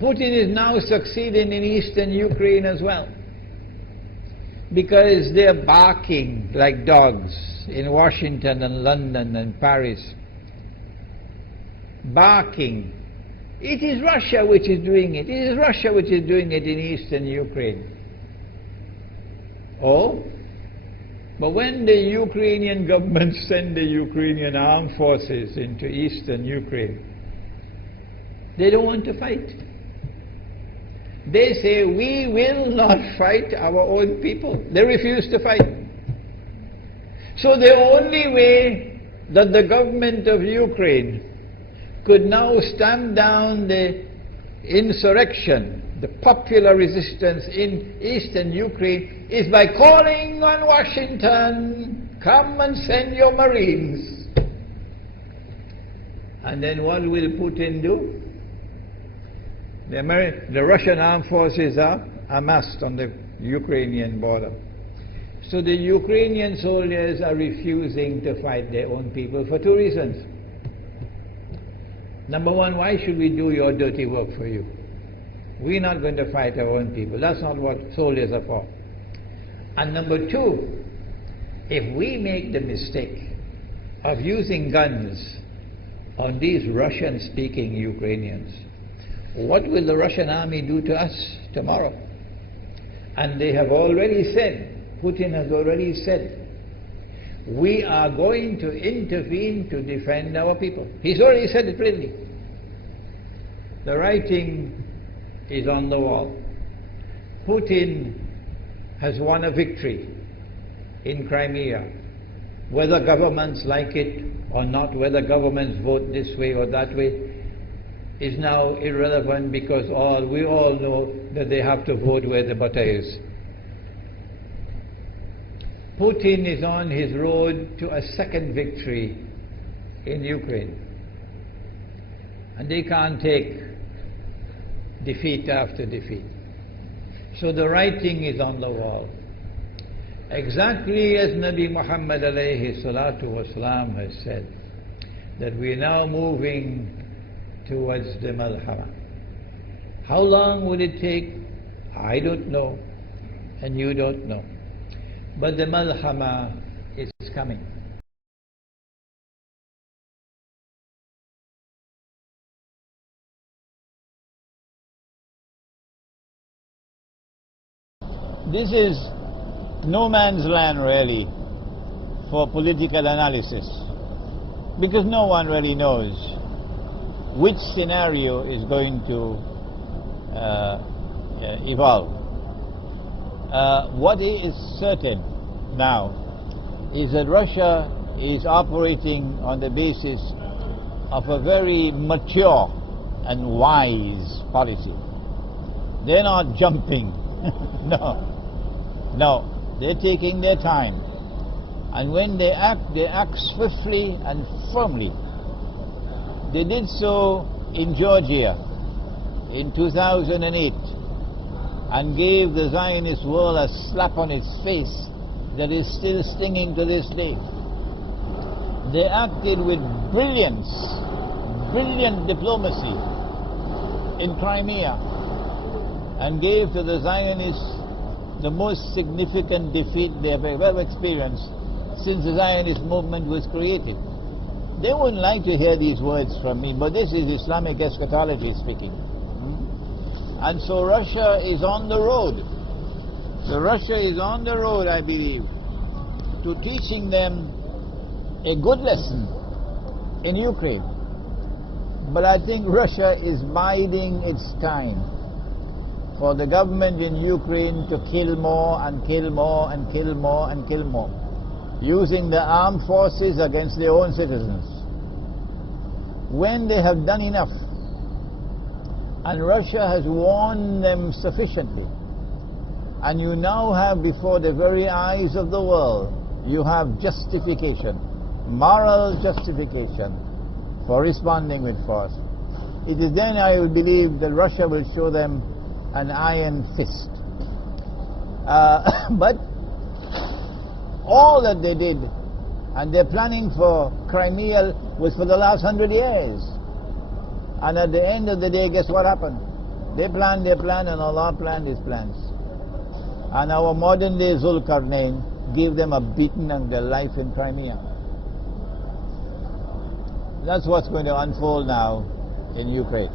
Putin is now succeeding in eastern Ukraine as well, because they're barking like dogs in Washington and London and Paris. Barking. It is Russia which is doing it. It is Russia which is doing it in eastern Ukraine. Oh? But when the Ukrainian government send the Ukrainian armed forces into eastern Ukraine, they don't want to fight. They say, we will not fight our own people. They refuse to fight. So the only way that the government of Ukraine could now stamp down the insurrection, the popular resistance in eastern Ukraine, is by calling on Washington, come and send your Marines. And then what will Putin do? The Russian armed forces are amassed on the Ukrainian border. So the Ukrainian soldiers are refusing to fight their own people for two reasons. Number one, why should we do your dirty work for you? We're not going to fight our own people. That's not what soldiers are for. And number two, if we make the mistake of using guns on these Russian-speaking Ukrainians, what will the Russian army do to us tomorrow? And they have already said, Putin has already said, we are going to intervene to defend our people. He's already said it plainly. The writing is on the wall. Putin has won a victory in Crimea. Whether governments like it or not, whether governments vote this way or that way, is now irrelevant, because we all know that they have to vote where the butter is. Putin is on his road to a second victory in Ukraine. And they can't take defeat after defeat. So the writing is on the wall. Exactly as Nabi Muhammad alayhi salatu wasalam has said, that we are now moving towards the Malhama. How long will it take? I don't know, and you don't know. But the Malhama is coming. This is no man's land really for political analysis, because no one really knows which scenario is going to evolve. What is certain now is that Russia is operating on the basis of a very mature and wise policy. They're not jumping. No, they're taking their time. And when they act swiftly and firmly. They did so in Georgia in 2008 and gave the Zionist world a slap on its face that is still stinging to this day. They acted with brilliance, brilliant diplomacy in Crimea, and gave to the Zionists the most significant defeat they have ever experienced since the Zionist movement was created. They wouldn't like to hear these words from me, but this is Islamic eschatology speaking. And so Russia is on the road. So Russia is on the road, I believe, to teaching them a good lesson in Ukraine. But I think Russia is biding its time for the government in Ukraine to kill more and kill more and kill more and kill more, using the armed forces against their own citizens. When they have done enough, and Russia has warned them sufficiently, and you now have before the very eyes of the world, you have justification, moral justification for responding with force. It is then I will believe that Russia will show them an iron fist. But all that they did, and their planning for Crimea was for the last 100 years. And at the end of the day, guess what happened? They planned their plan and Allah planned His plans. And our modern day Zulkarnain gave them a beating of their life in Crimea. That's what's going to unfold now in Ukraine.